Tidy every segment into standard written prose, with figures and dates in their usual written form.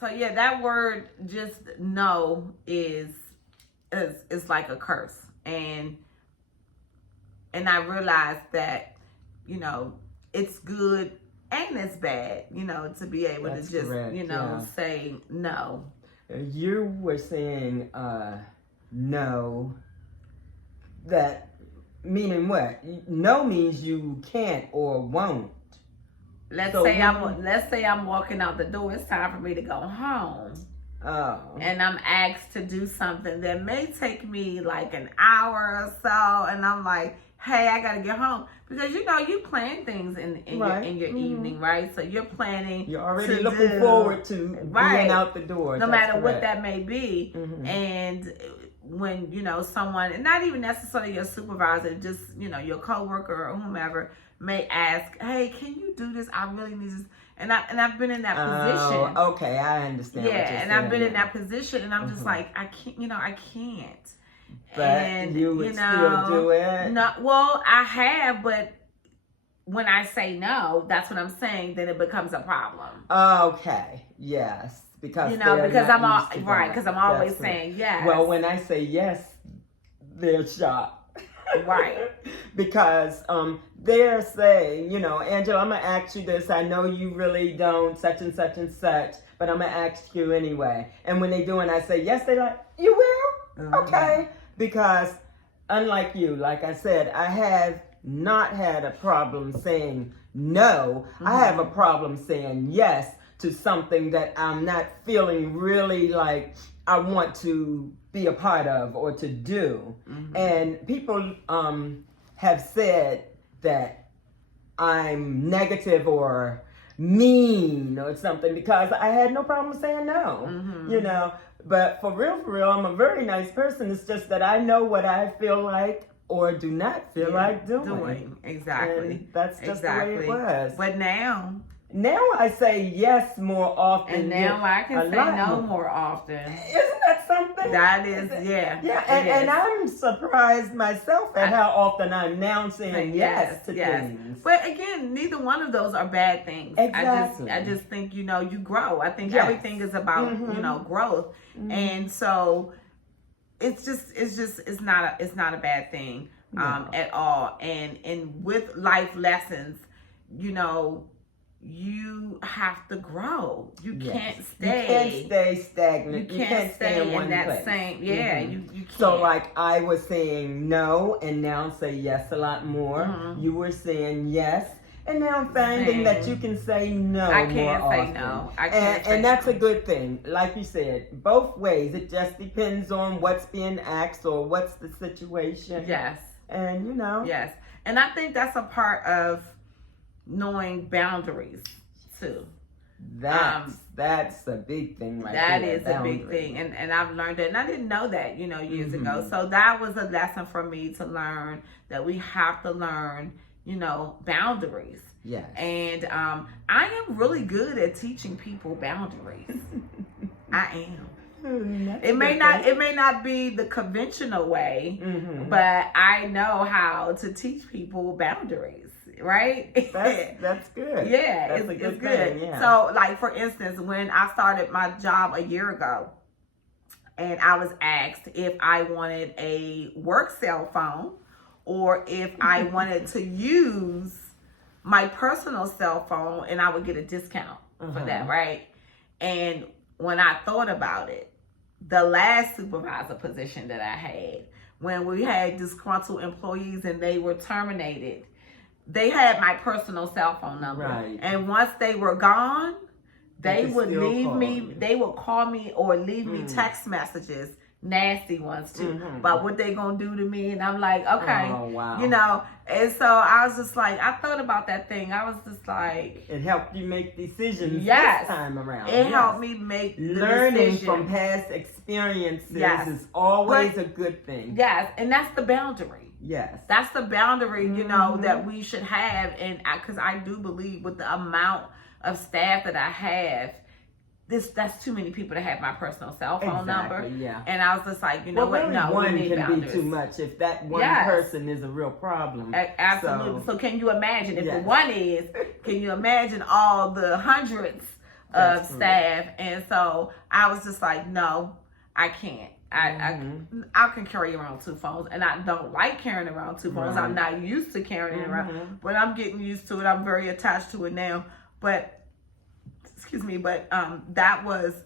So yeah, that word just no is like a curse. And I realized that, it's good and it's bad, to be able That's to just, correct, say no. You were saying no, that meaning what? No means you can't or won't. Let's say I'm walking out the door. It's time for me to go home. Oh. And I'm asked to do something that may take me like an hour or so, and I'm like, hey, I gotta get home, because you plan things in your evening, right? So you're planning. You're already looking forward to being out the door. No matter what that may be, and when someone, and not even necessarily your supervisor, just your coworker or whomever may ask, hey, can you do this? I really need this. And I've been in that position. Oh, okay, I understand. Yeah, and I've been in that position, and I'm just like, I can't, I can't. But and you would still do it? No, well, I have, but when I say no, that's what I'm saying, then it becomes a problem. Okay, yes. Because I'm always saying yes. Well, when I say yes, they're shocked. Right. Because they're saying, Angela, I'm going to ask you this. I know you really don't such and such and such, but I'm going to ask you anyway. And when they do and I say yes, they're like, you will? Okay. Because unlike you, like I said, I have not had a problem saying no. I have a problem saying yes to something that I'm not feeling really like I want to be a part of or to do. And people have said that I'm negative or mean or something because I had no problem saying no, But for real, I'm a very nice person. It's just that I know what I feel like or do not feel like doing. Exactly. And that's just the way it was. But now I say yes more often. And now I can say no more often. Isn't that something? That is, yeah. Yeah, and I'm surprised myself at how often I'm now saying yes to things. But again, neither one of those are bad things. Exactly. I just think, you grow. I think everything is about, growth. And so it's not a bad thing at all. And with life lessons, you have to grow. You can't stay stagnant. You can't stay in one that place. same. Yeah, you can't. So like I was saying no, and now say yes a lot more. You were saying yes, and now I'm finding that you can say no more often. I can't say no. And that's a good thing. Like you said, both ways. It just depends on what's being asked or what's the situation. Yes. And Yes, and I think that's a part of knowing boundaries too. That's a big thing right there. That is a big thing. And I've learned that, and I didn't know that, years ago. So that was a lesson for me to learn, that we have to learn, boundaries. Yes. And I am really good at teaching people boundaries. I am. It may not be the conventional way, but I know how to teach people boundaries. Right? That's good. Yeah, that's it's a good good. thing, yeah. So, like, for instance, when I started my job a year ago, and I was asked if I wanted a work cell phone or if I wanted to use my personal cell phone, and I would get a discount for that, right? And when I thought about it, the last supervisor position that I had, when we had disgruntled employees and they were terminated, they had my personal cell phone number. Right. And once they were gone, they would leave me, they would call me or leave me text messages, nasty ones too, about what they gonna do to me. And I'm like, okay. Oh, wow. And so I was just like, I thought about that thing. I was just like, it helped you make decisions this time around. It helped me make learning from past experiences is always a good thing. Yes, and that's the boundary. Yes. That's the boundary, that we should have. And because I do believe with the amount of staff that I have, that's too many people to have my personal cell phone number. Yeah. And I was just like, what? No, one we need can boundaries. be too much if that one person is a real problem. Absolutely. So can you imagine if the one is? Can you imagine all the hundreds That's of correct. staff. And so I was just like, no, I can't. I can carry around two phones, and I don't like carrying around two phones. Right. I'm not used to carrying it around, Mhm. but I'm getting used to it. I'm very attached to it now. But excuse me, but that was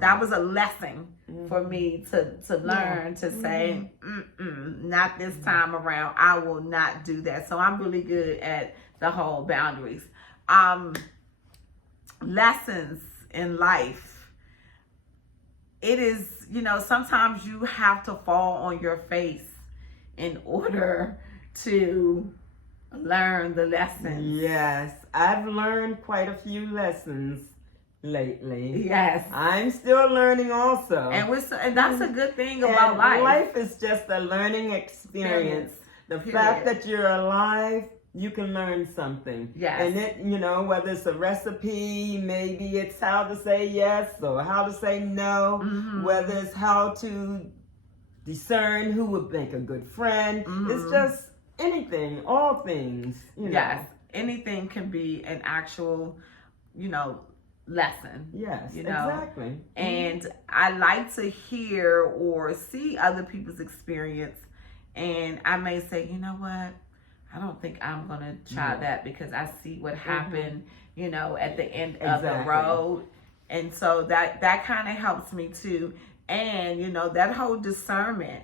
a lesson for me to learn to say, not this time around. I will not do that. So I'm really good at the whole boundaries. Lessons in life. It is, sometimes you have to fall on your face in order to learn the lessons. Yes, I've learned quite a few lessons lately. Yes. I'm still learning also. And that's a good thing about And life. life is just a learning experience. The fact that you're alive, you can learn something. Yes. And it, whether it's a recipe, maybe it's how to say yes or how to say no, whether it's how to discern who would make a good friend. It's just anything, all things. Yes. Anything can be an actual, lesson. Yes, exactly. And I like to hear or see other people's experience, and I may say, you know what, I don't think I'm gonna try that because I see what happened, at the end of the road. And so that kind of helps me too. And that whole discernment,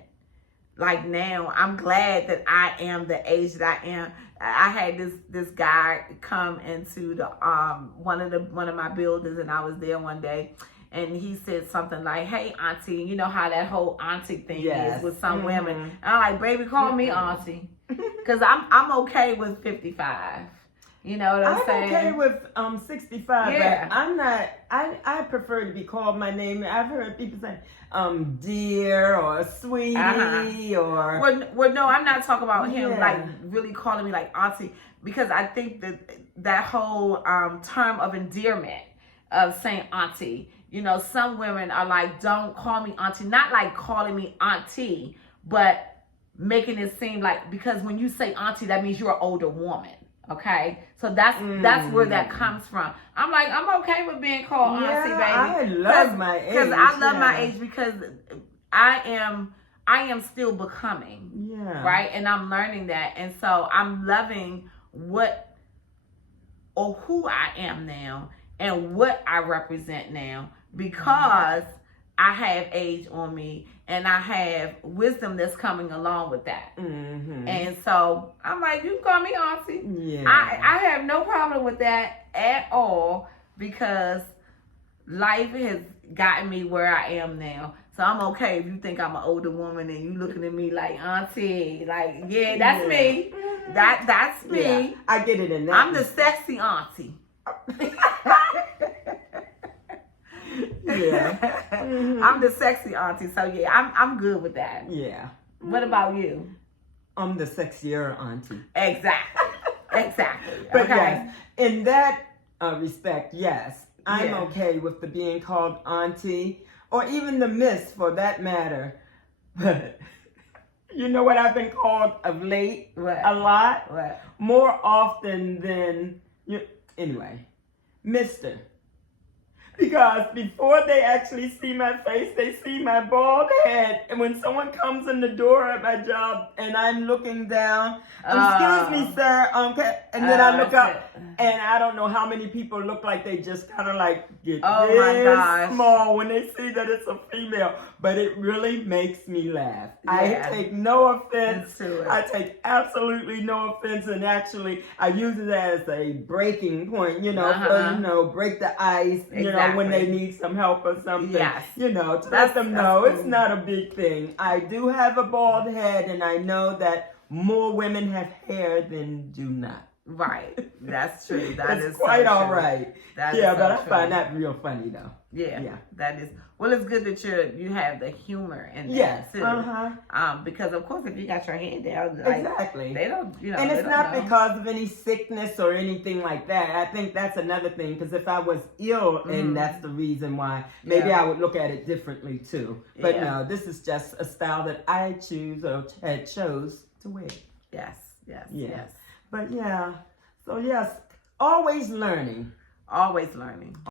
like now, I'm glad that I am the age that I am. I had this guy come into the one of my buildings, and I was there one day, and he said something like, "Hey, auntie," you know how that whole auntie thing is with some women. And I'm like, "Baby, call me auntie," because I'm okay with 55. You know what I'm saying? I'm okay with 65, Yeah. but I'm not. I prefer to be called my name. I've heard people say dear or sweetie or. Well, no, I'm not talking about him like really calling me like auntie, because I think that whole term of endearment of saying auntie. Some women are like, don't call me auntie, not like calling me auntie, but making it seem like, because when you say auntie, that means you're an older woman. Okay, so that's where that comes from. I'm like, I'm okay with being called auntie, baby. I love my age. Because I love my age, because I am still becoming. Yeah. Right, and I'm learning that, and so I'm loving what or who I am now and what I represent now, because I have age on me, and I have wisdom that's coming along with that. And so I'm like, you can call me auntie. Yeah. I have no problem with that at all, because life has gotten me where I am now. So I'm okay if you think I'm an older woman and you looking at me like auntie. Like, yeah, that's me. That's me. Yeah, I get it in that. I'm the sexy auntie. Yeah. I'm the sexy auntie. So yeah, I'm good with that. Yeah. What about you? I'm the sexier auntie. Exactly. But okay. yes, in that respect, yes, I'm okay with the being called auntie, or even the miss for that matter. But you know what I've been called of late? What? A lot? What? More often than anyway, Mr. Because before they actually see my face, they see my bald head. And when someone comes in the door at my job and I'm looking down, excuse me, sir, and then I look up, and I don't know how many people look like they just kind of like get this small when they see that it's a female. But it really makes me laugh. Yeah. I take no offense. I take absolutely no offense. And actually, I use it as a breaking point, for, break the ice, when they need some help or something, to let them know it's not a big thing. I do have a bald head, and I know that more women have hair than do not. Right. That's true. That is quite so all true. right. That yeah, is but so I find that real funny though. Yeah. That is. Well, it's good that you have the humor in that too. Because of course, if you got your head down, like, exactly, they don't. And it's not because of any sickness or anything like that. I think that's another thing. Because if I was ill, and that's the reason why, maybe I would look at it differently too. But no, this is just a style that I choose or chose to wear. Yes. But yeah, so yes, always learning. Always learning.